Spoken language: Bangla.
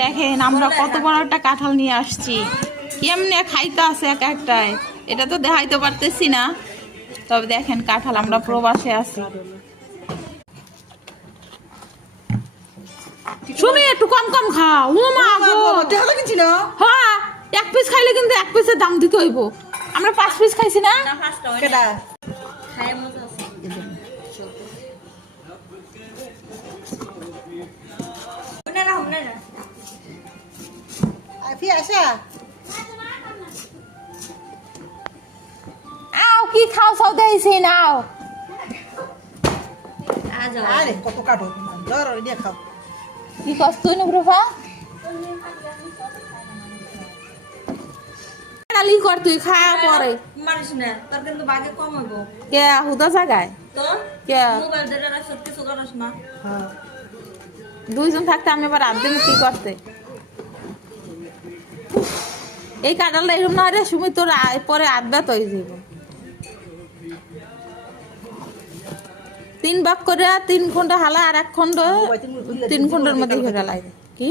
দেখেন আমরা কত বড় একটা কাঁঠাল নিয়ে আসছি, কেমনে খাইতে আছে এক একটায়, এটা তো দেখাইতে পারতেছি না। তবে দেখেন কাঁঠাল, আমরা প্রবাসে আছি। সুমি একটু কম কম খাও। ও মা গো, হ্যাঁ এক পিস খাইলে কিন্তু এক পিসের দাম দিতে হইব। আমরা 5 পিস খাইছি না। আও কি খাও সব দেইছি নাও। কত কাটো ধরো দিয়ে খাও। কি কষ্ট হইনি প্রভা আলি কর, তুই খাওয়া পরে মারিস না, তোর কিন্তু বাগে কম হইব। কে হুদা জায়গায় তো কে মোবাইল ধরে রাখ, সব কিছু করিস না। দুইজন থাকতে আমি আবার আধ কি করতে। এই কাঁঠালটা এরকম না রে সুমি, তোর পরে আধ হয়ে যাব। 3 ভাগ করে 3 খন্ড হালা আর 1 খন্ড 3 খন্ডের মধ্যে ঘেরা লাগে কি।